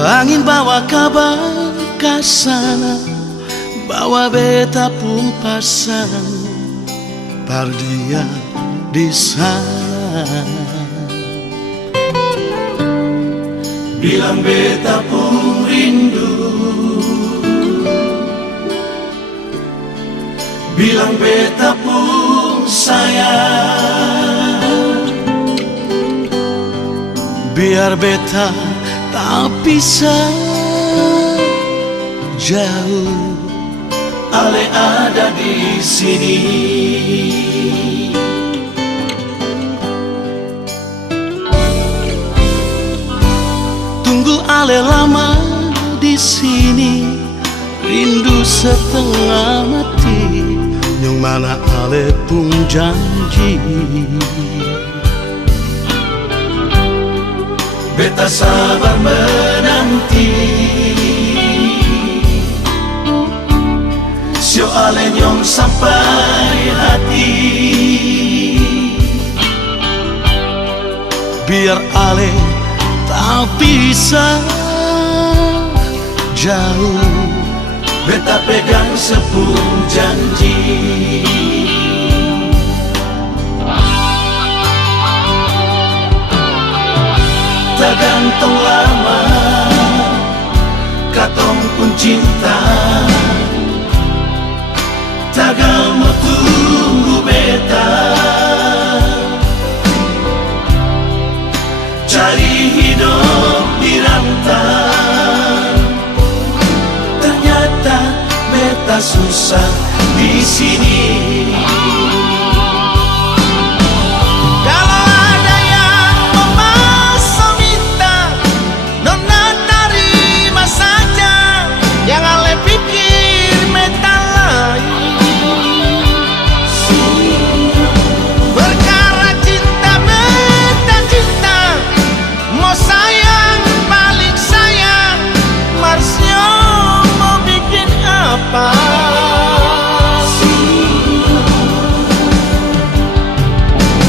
Angin bawa kabar kasana, bawa beta pun pasang pardia di sana. Bilang beta pun rindu, bilang beta pun sayang. Biar beta tak bisa jauh, ale ada di sini. Tunggu ale lama di sini, rindu setengah mati, yang mana ale pun janji. Beta sabar menanti, sio ale nyong sampai hati. Biar ale tak bisa jauh, beta pegang sepung janji. Tak gantung lama, katong pun cinta. Tak mau tunggu beta, cari hidup di rantau. Ternyata beta susah di sini.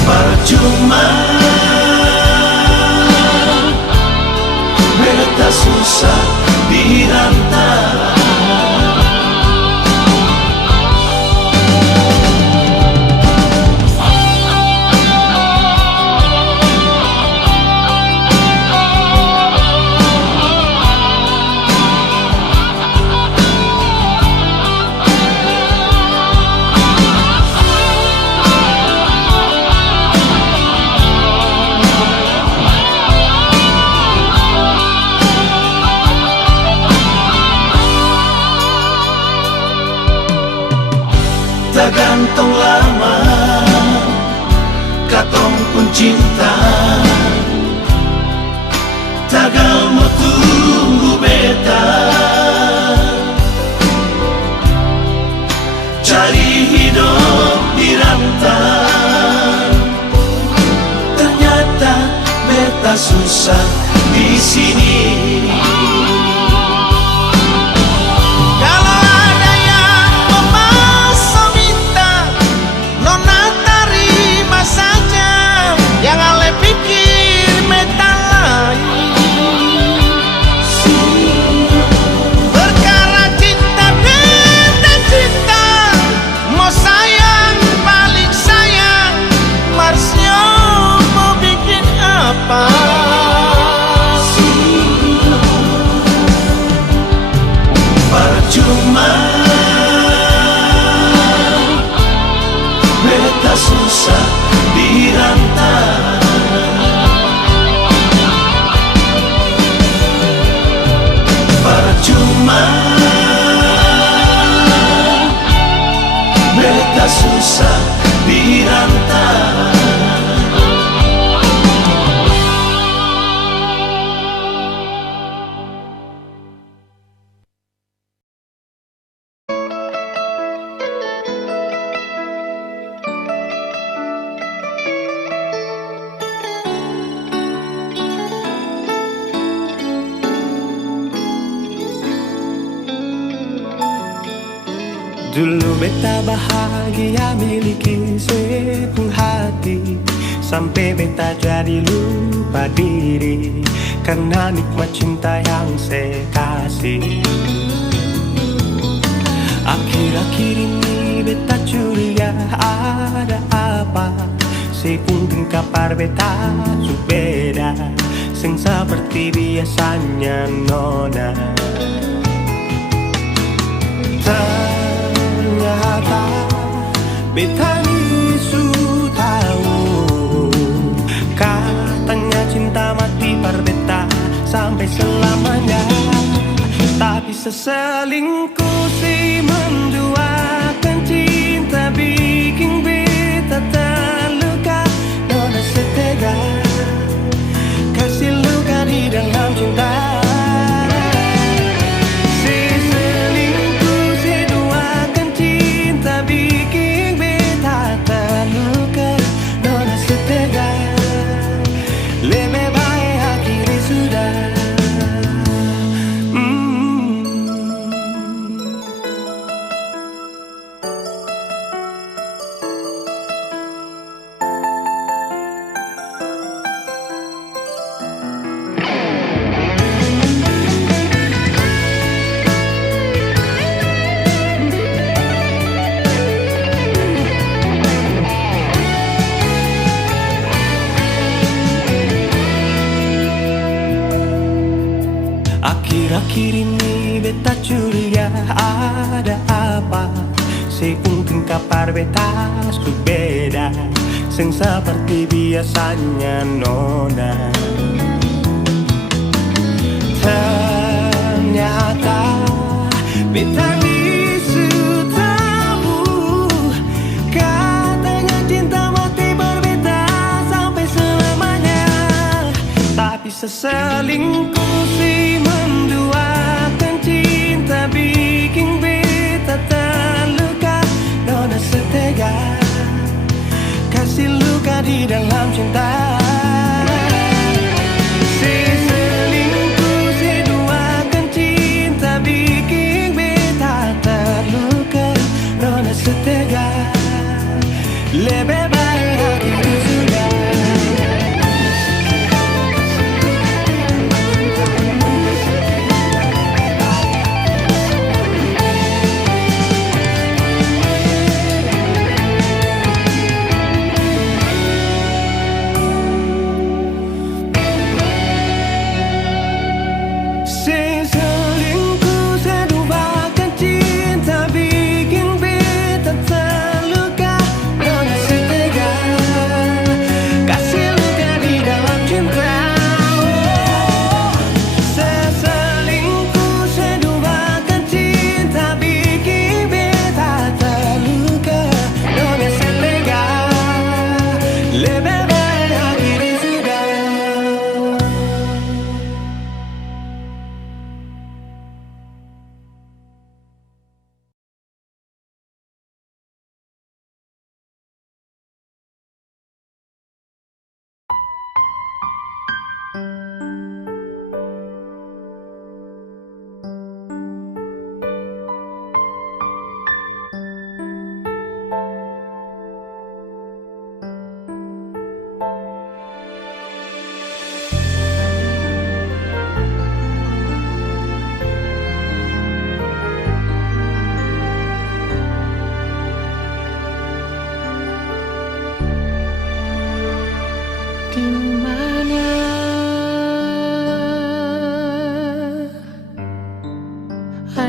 Percuma beta susah dirantau. Tak gantung lama, katong pun cinta. Tak mau tunggu beta, cari hidup di rantau. Ternyata beta susah di sini. Percuma beta susah dirantau. Percuma beta susah dirantau. Dulu beta bahagia miliki sepuluh hati, sampai beta jadi lupa diri. karena nikmat cinta yang saya kasih. Akhir-akhir ini beta curiga ada apa, saya pun kabar beta su beda, sing seperti biasanya nona. Ternyata beta ni su tahu, katanya cinta mati perbeta sampai selamanya. Tapi seselingkuh si menduakan cinta bikin beta terluka. Nona setega kasih luka di dalam cinta. Akhir-akhir ini beta curiga ada apa, saya mungkin kabar beta su beda, sing seperti biasanya nona. Ternyata beta ni su tahu, katanya cinta mati berbeda sampai selamanya. Tapi seselingkuh si menduakan cinta bikin beta terluka. Nona setega kasih luka di dalam cinta. Si selingkuh si duakan cinta bikin beta terluka. Nona setega lebih baik hati sudah.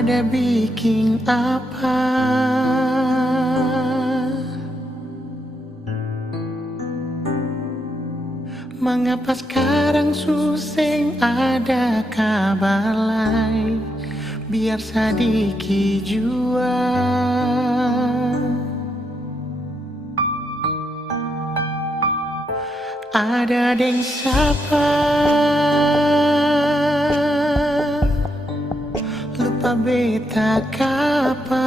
Ada bikin apa? Mengapa sekarang suseng ada kabar lain? Biar sedikit jua ada deng siapa? Lupa beta kapan?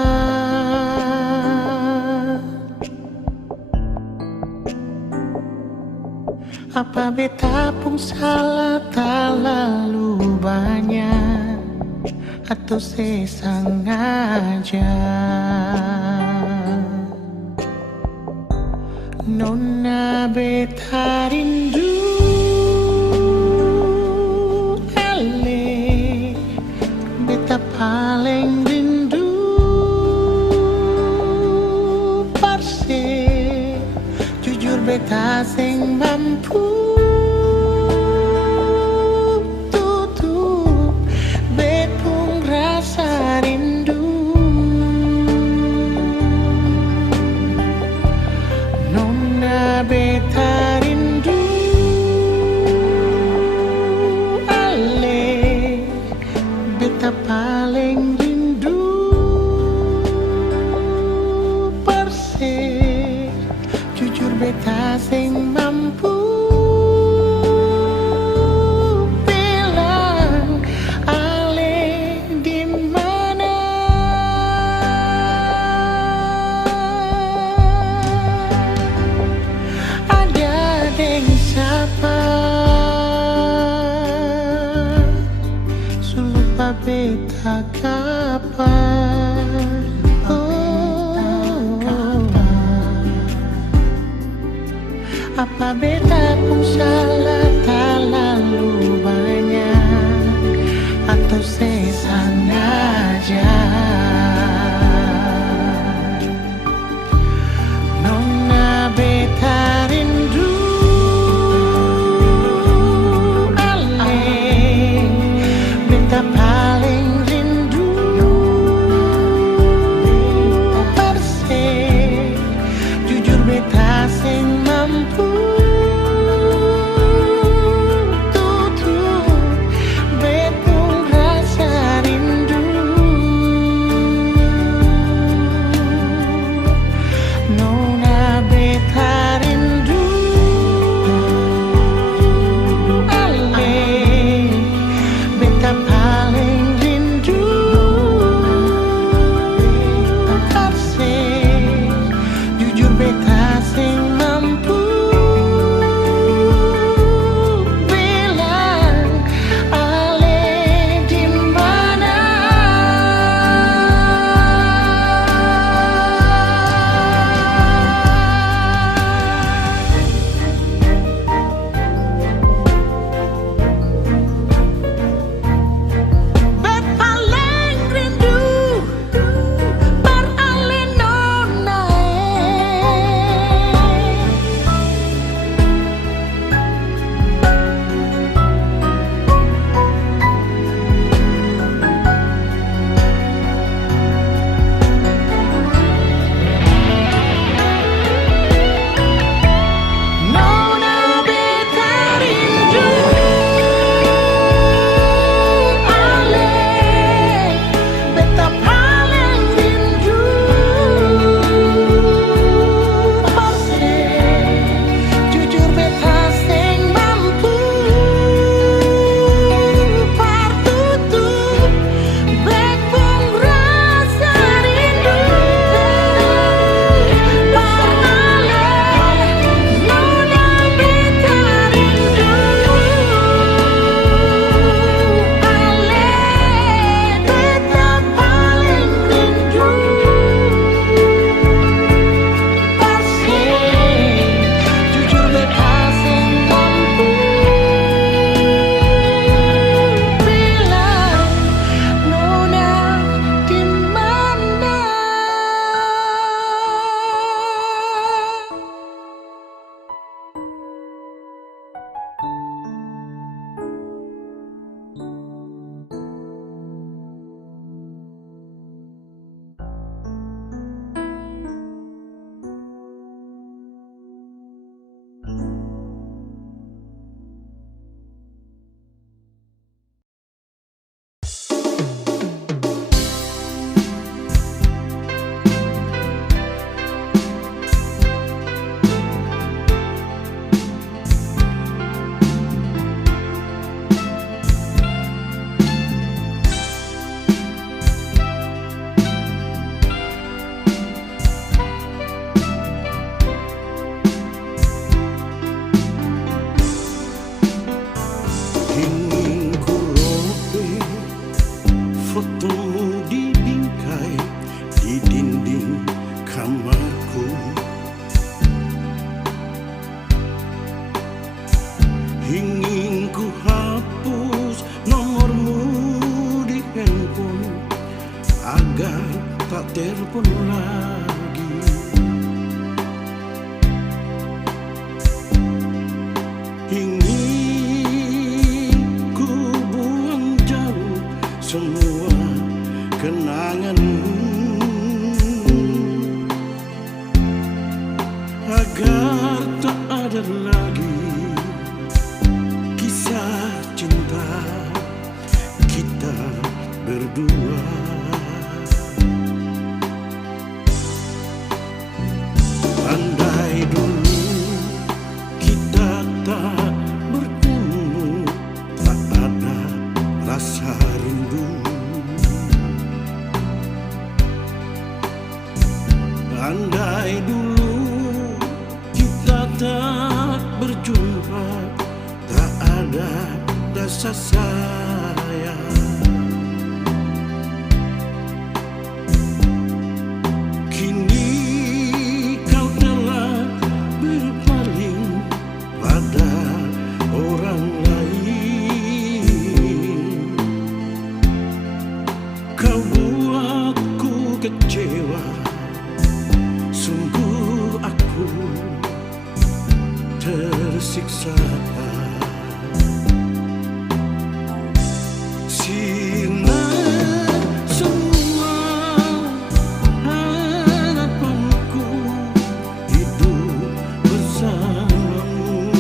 Apa beta pun salah terlalu banyak, atau sesengaja? Nona beta rindu paling rindu persih, jujur beta sing mampu tutup bepung rasa rindu. Nona beta rindu ale, beta paling rindu persih, jujur beta sing mampu bilang ale di mana. Ada deng siapa lupa beta kapan. Apa beta pun salah terlalu banyak atau sesengaja? Nona beta rindu ale, beta paling rindu persih, jujur beta sing mampu tutup bepung rasa rindu. Nona beta rindu ale, beta paling rindu persih, jujur beta sing mampu bilang ale di mana. Bet paling rindu par ale nona nona beta rindu ale, beta paling rindu persih, jujur beta sing mampu partutup bepung rasa rindu par ale. Nona beta rindu ale, beta paling rindu persih, jujur beta sing mampu bilang nona di mana. Ingin ku robek fotomu di bingkai di dinding kamarku. Ingin ku hapus nomormu di handphone agar tak telepon lagi. Ingin ku buang jauh semua kenanganmu, agar tak ada lagi kisah cinta kita berdua. Andai dulu kita tak bertemu, tak ada rasa rindu. Andai dulu kita tak berjumpa, tak ada rasa sayang. Kini kau telah berpaling pada orang lain. Kau buatku kecewa, sungguh aku tersiksa. Sinar semua harapanku hidup bersamamu.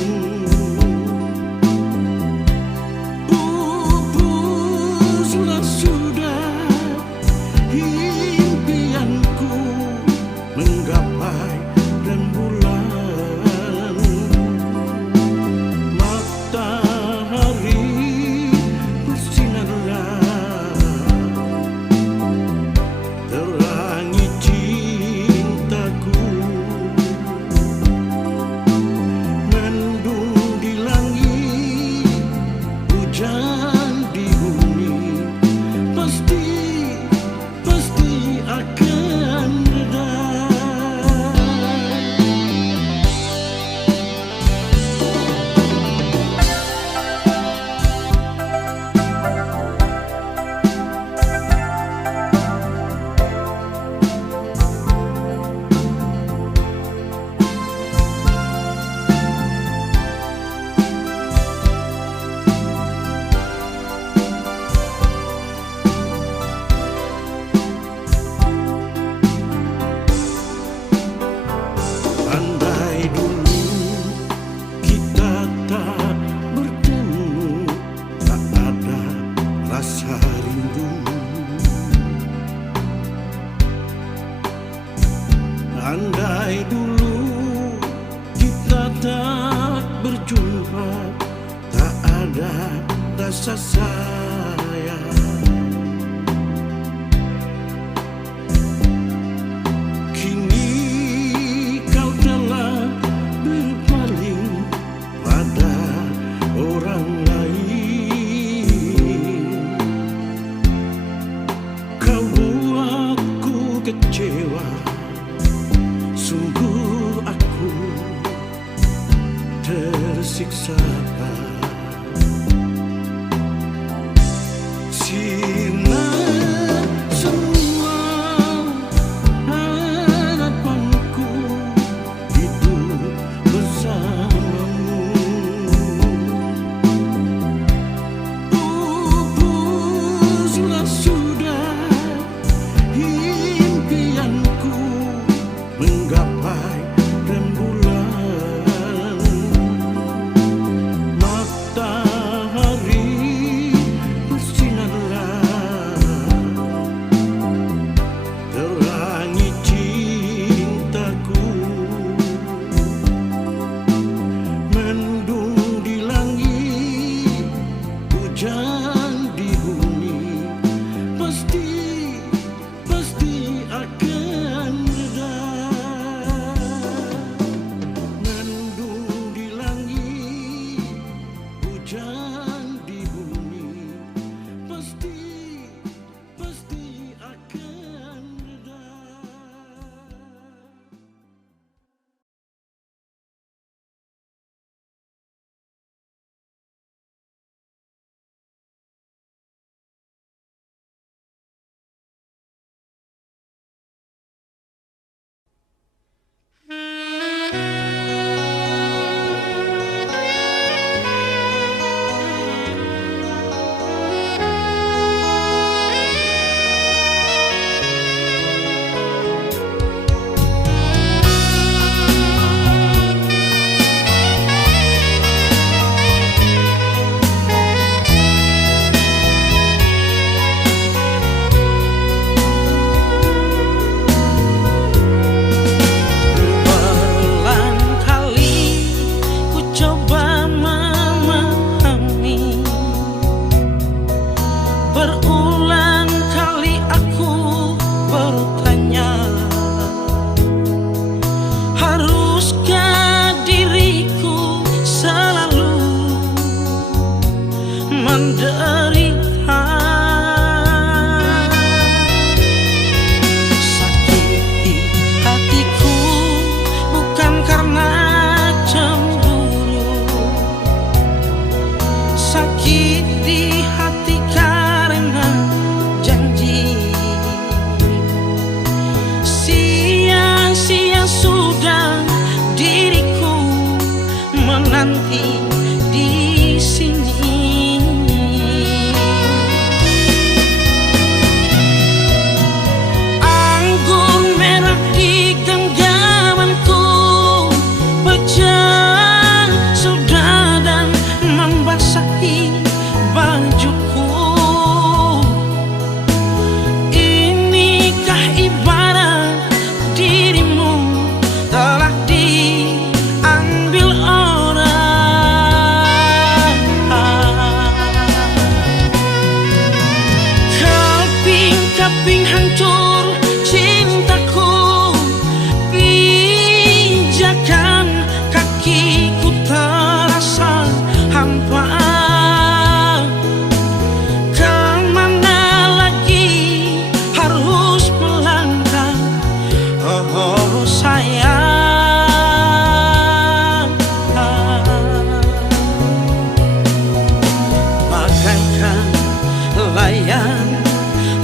Pupuslah sudah impianku menggapai rembulan. Matahari bersinarlah, terangi cintaku. Mendung di langit, hujan di bumi, pasti akan reda. Andai dulu kita tak bertemu, tak ada rasa rindu. Andai dulu kita tak berjumpa, tak ada rasa sayang. Kini kau telah berpaling pada orang lain. Kau buatku kecewa, sungguh aku tersiksa. Sinar semua harapanku hidup bersamamu. Pupuslah sudah impianku menggapai rembulan. Matahari bersinarlah, terangi cintaku. Mendung di langit, hujan di bumi, pasti akan reda. Mendung di langit, hujan di bumi, pasti akan reda.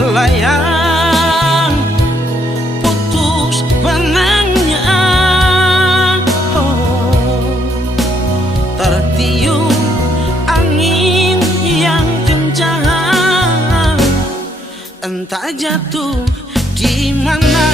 layang putus benangnya, tertiup angin yang kencang, entah jatuh di mana.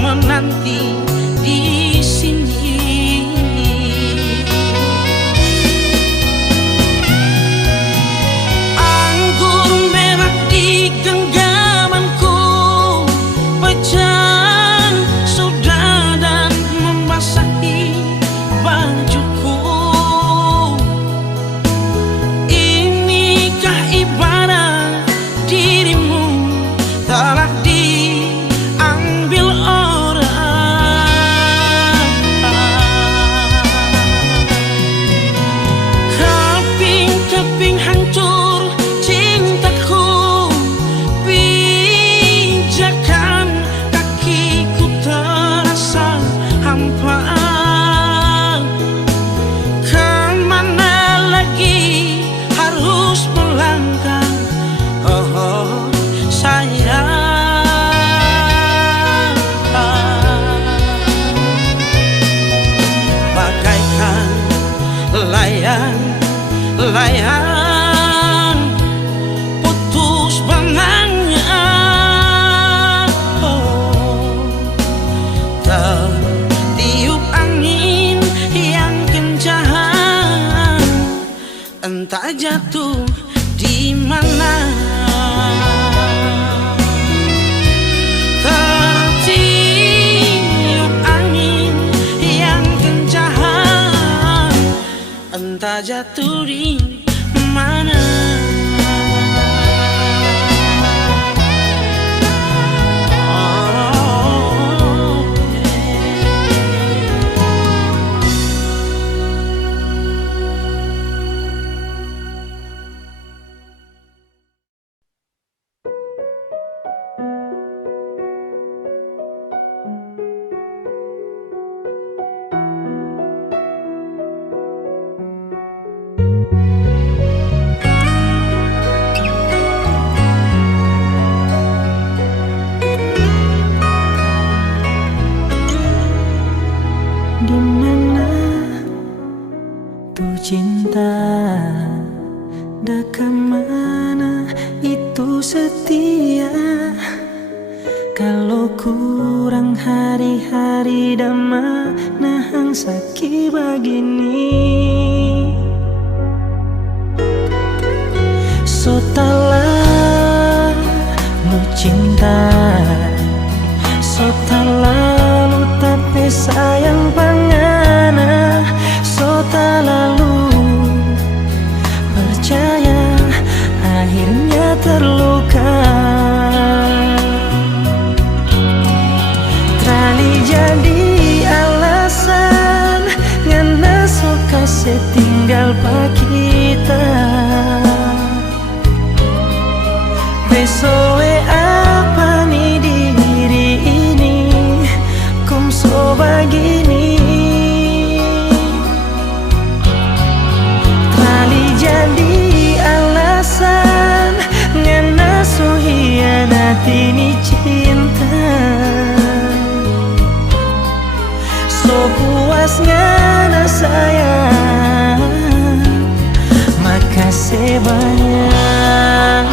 Menanti di sini, anggur merah di genggamanku pecah sudah dan membasahi bajuku. Inikah ibarat dirimu telah diambil orang. Keping-keping hancur cintaku, pijakan kakiku terasa hampa. Kemana lagi harus melangkah, oh sayang. Bagaikan layang putus benangnya, tertiup angin yang kencang, entah jatuh di mana. Tertiup angin yang kencang, entah jatuh di mana. Cinta dah kemana itu setia, kalau kurang hari-hari dah mana hang sakit begini. So talah lu cinta, so talah lu tapi sayang pangana, so talah lu percaya akhirnya terluka. Trali jadi alasan ngana suka setinggal pak kita. Besoe apa nih diri ini kum so begini. Trali jadi alasan ngana so hianati ni cinta. So puas ngana sayang, makasih banyak.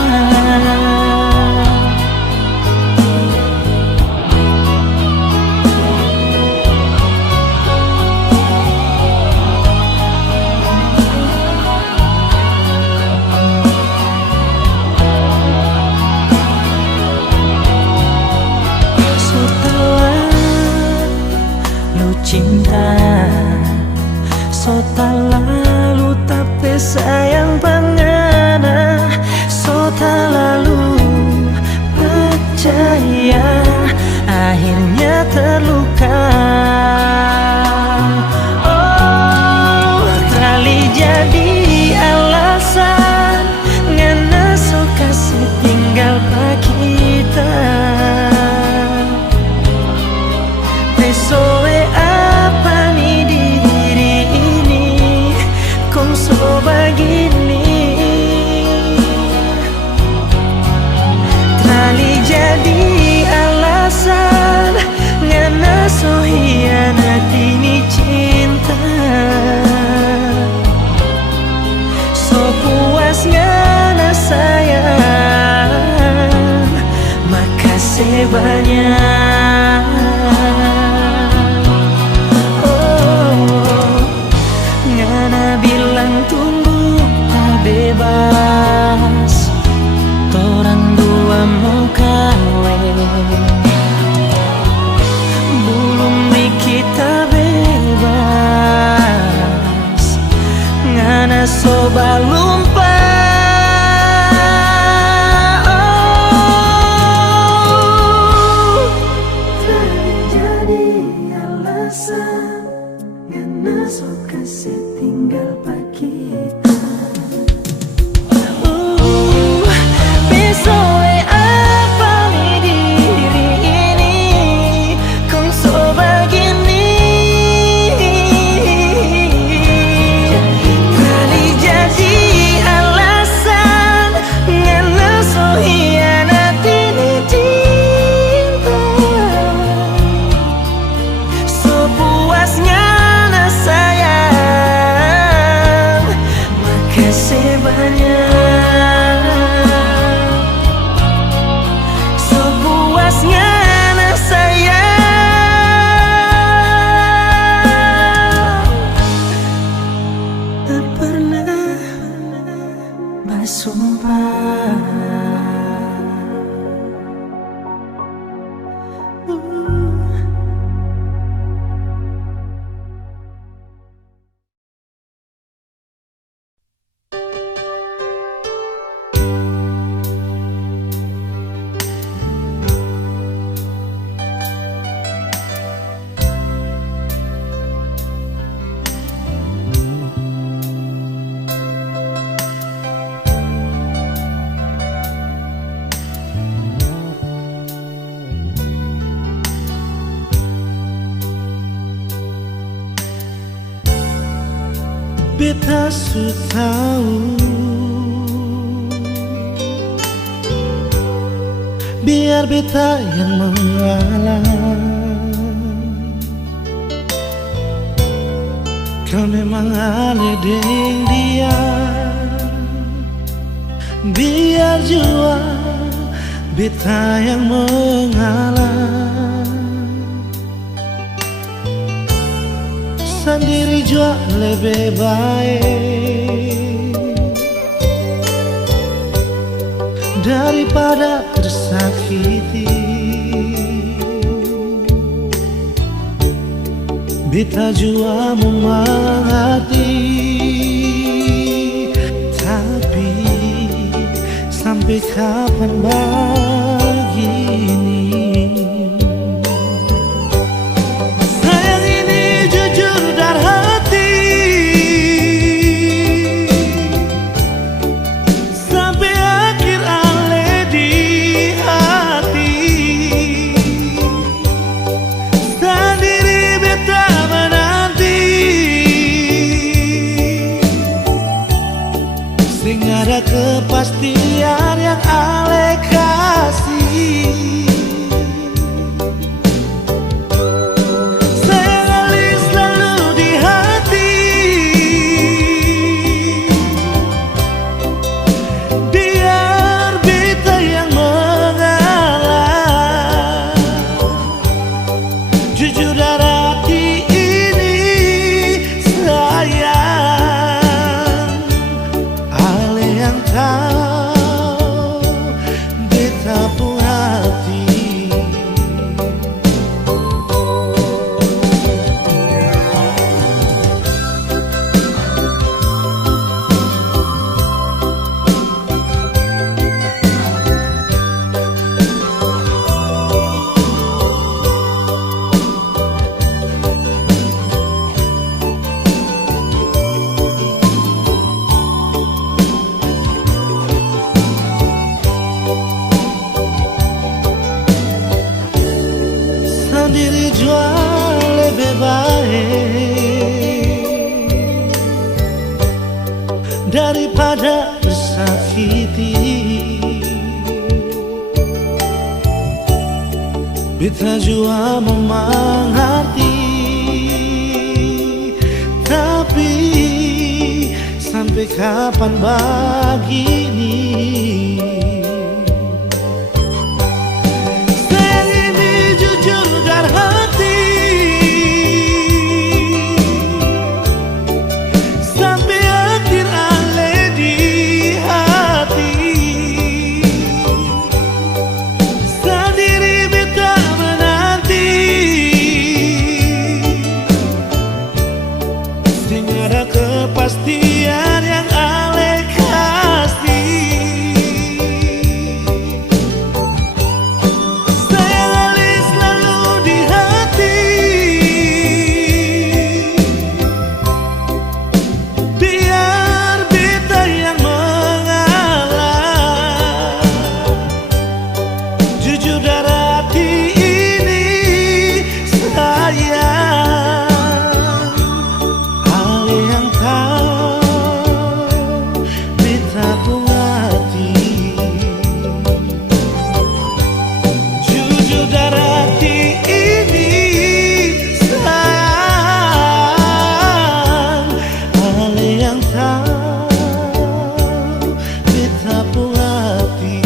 sayang. Makasih banyak. Oh, ngana bilang tunggu tak bebas, torang dua mau kawin. Belum di kita bebas, ngana soba lupa. Beta su tahu, biar beta yang mengalah. Kau memang ale deng dia, biar jua beta yang mengalah. Sendiri jua lebih baik daripada tersakiti. Beta jua mengerti, tapi sampai kapan begini? Kepastian yang ale kasih, sayang ale selalu di hati. Biar beta yang mengalah, jujur dari hati ini sayang. Ale yang tahu beta pun hati. Sendiri jua lebih baik daripada tersakiti. Beta jua mengerti, tapi sampai kapan begini? Sayang ini jujur dari hati, sampai akhir ale di hati. Sendiri beta menanti, sing ada kepastian yang ale kasih. Sayang ale selalu di hati, biar beta yang mengalah. Jujur dari hati ini sayang, ale yang tahu beta pun hati. Jujur dari hati ini sayang, ale yang tahu beta pun hati.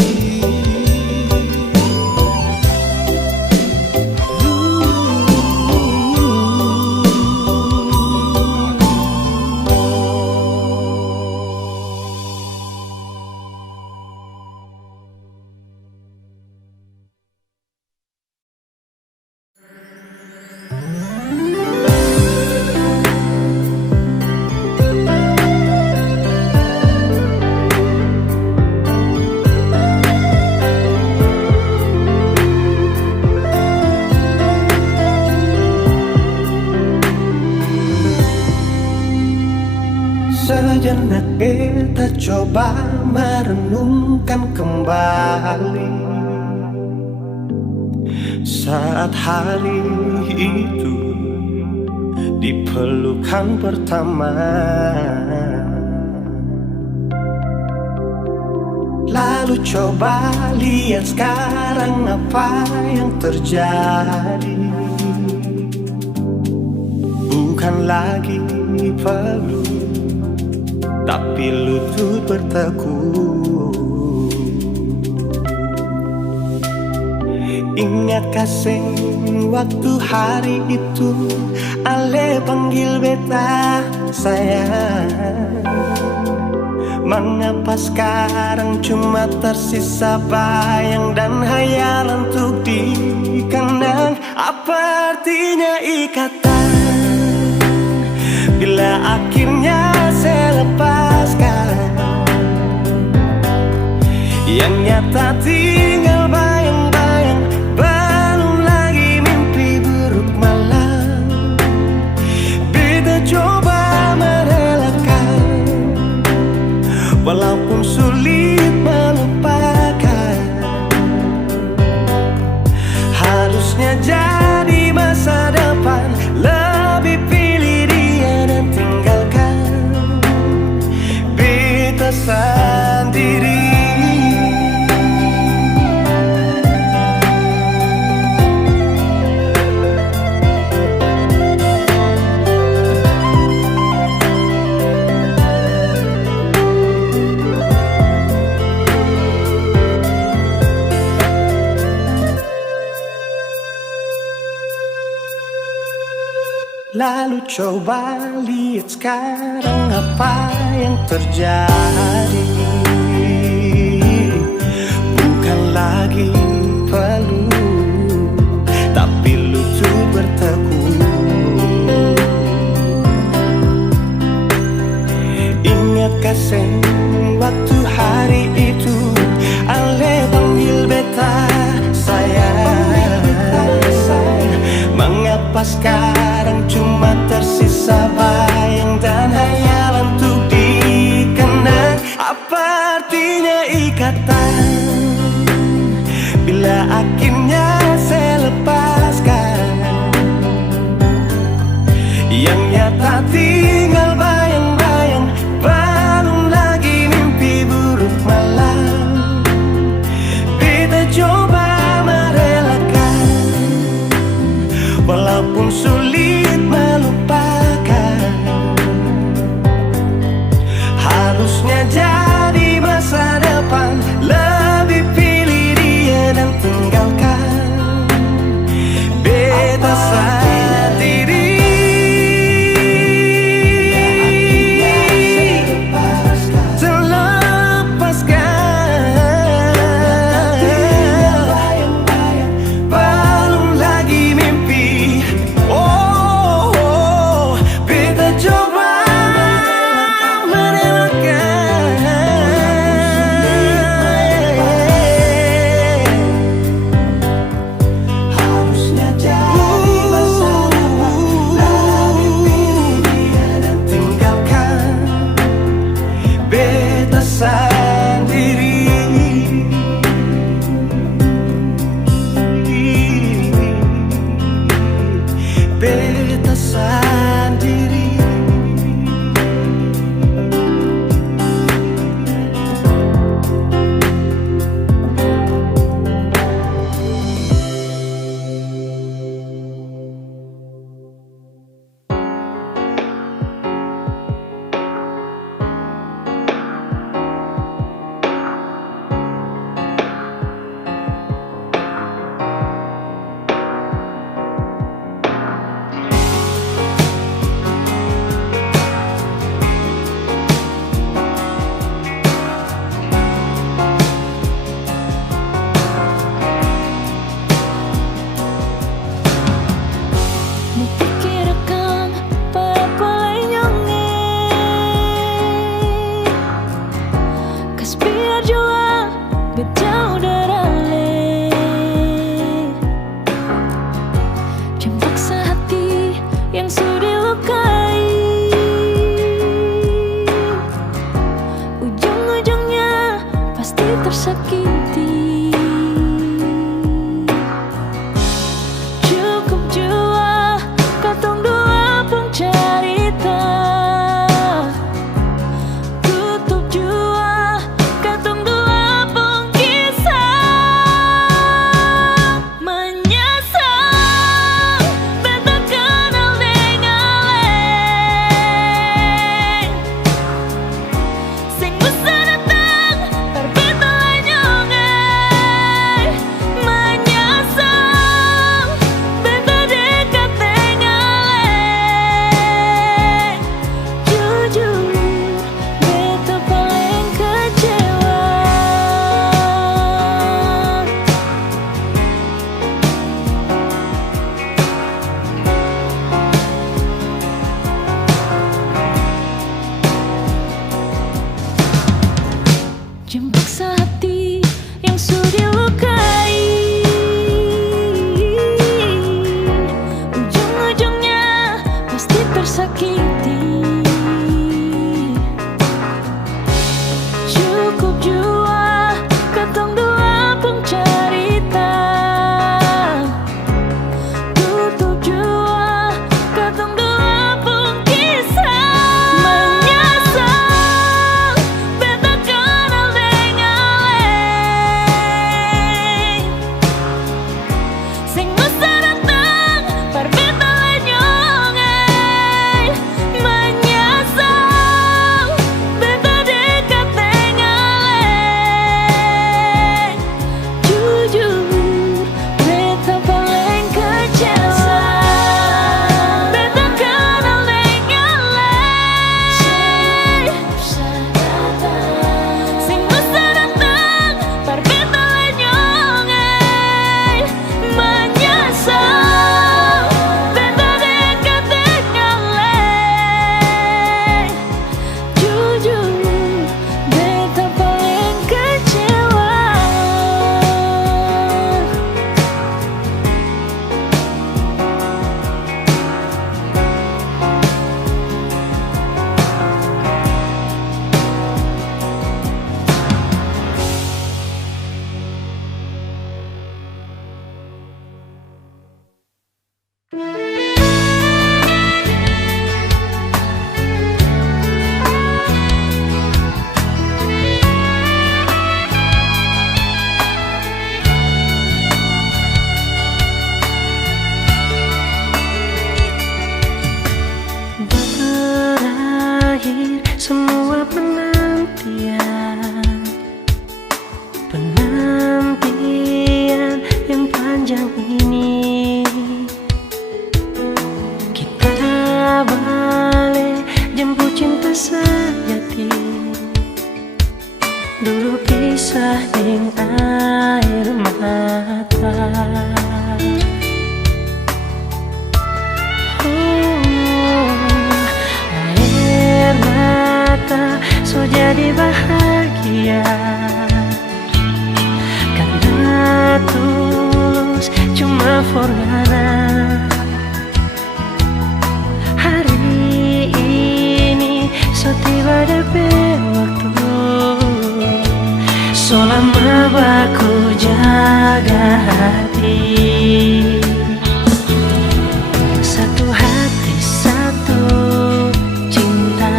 Sejenak beta coba merenungkan kembali saat hari itu di pelukan pertama. Lalu coba lihat sekarang apa yang terjadi. Bukan lagi peluk, tapi lutut bertekuk. Ingat kasih waktu hari itu ale panggil beta sayang. Mengapa sekarang cuma tersisa bayang dan hayalan untuk dikenang? Apa artinya ikatan bila akhirnya saya lepaskan? Yang nyata tinggal bayang-bayang, belum lagi mimpi buruk malam. Beta coba merelakan, walaupun sulit melupakan. Harusnya jadi masa depan, lebih pilih dia dan tinggalkan beta sendiri. Lalu coba lihat sekarang apa yang terjadi. Bukan lagi peluk, tapi lutut bertekuk. Ingat kasih waktu hari itu ale panggil beta sayang. Mengapa sekarang cuma tersisa bayang dan hayalan untuk dikenang? Apa artinya ikatan bila akhirnya saya lepaskan? Yang nyata tinggal bayang-bayang, belum lagi mimpi buruk malam. Beta coba merelakan, walaupun sulit melupakan. Harus sendiri. Beta sendiri. So tiba-tiba waktu selama baku jaga hati. Satu hati, satu cinta,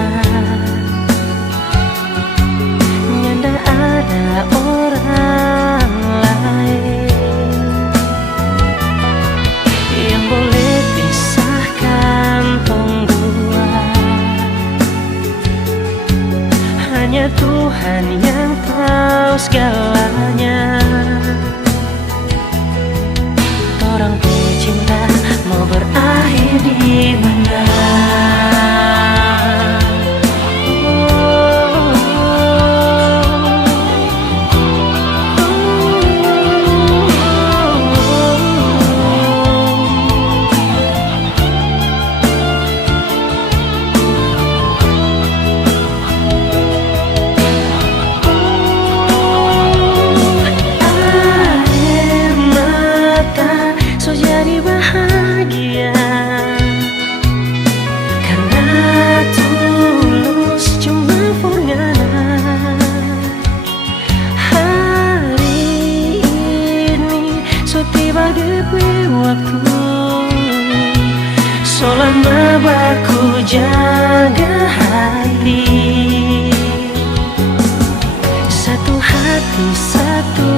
nyanda ada orang lain yang boleh pisahkan tong dua. Hanya Tuhan yang tahu segalanya. Orang pecinta mau berakhir di mana? Jadi bahagia karena tulus cuma purnana. Hari ini so tiba deui waktu selama baku jaga hati. Satu hati, satu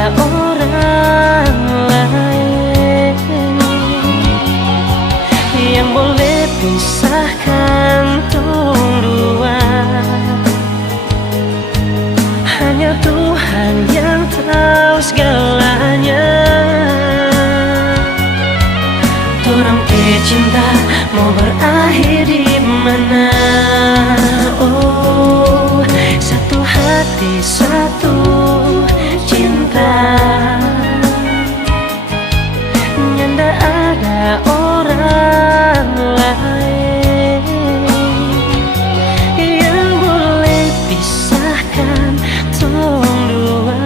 orang lain yang boleh pisahkan tong dua. Hanya Tuhan yang tahu segalanya. Torang pecinta mau berakhir di mana? Oh, satu hati, satu cinta, nyanda ada orang lain yang boleh pisahkan tong dua.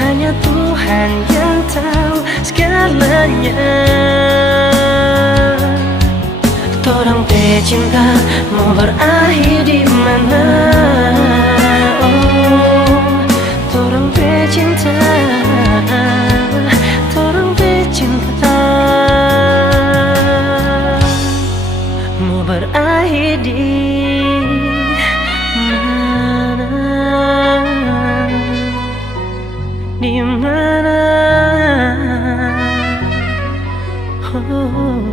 Hanya Tuhan yang tahu segalanya. Torang pecinta mau berakhir di mana? Torang pecinta mau berakhir di mana? Di mana? Oh.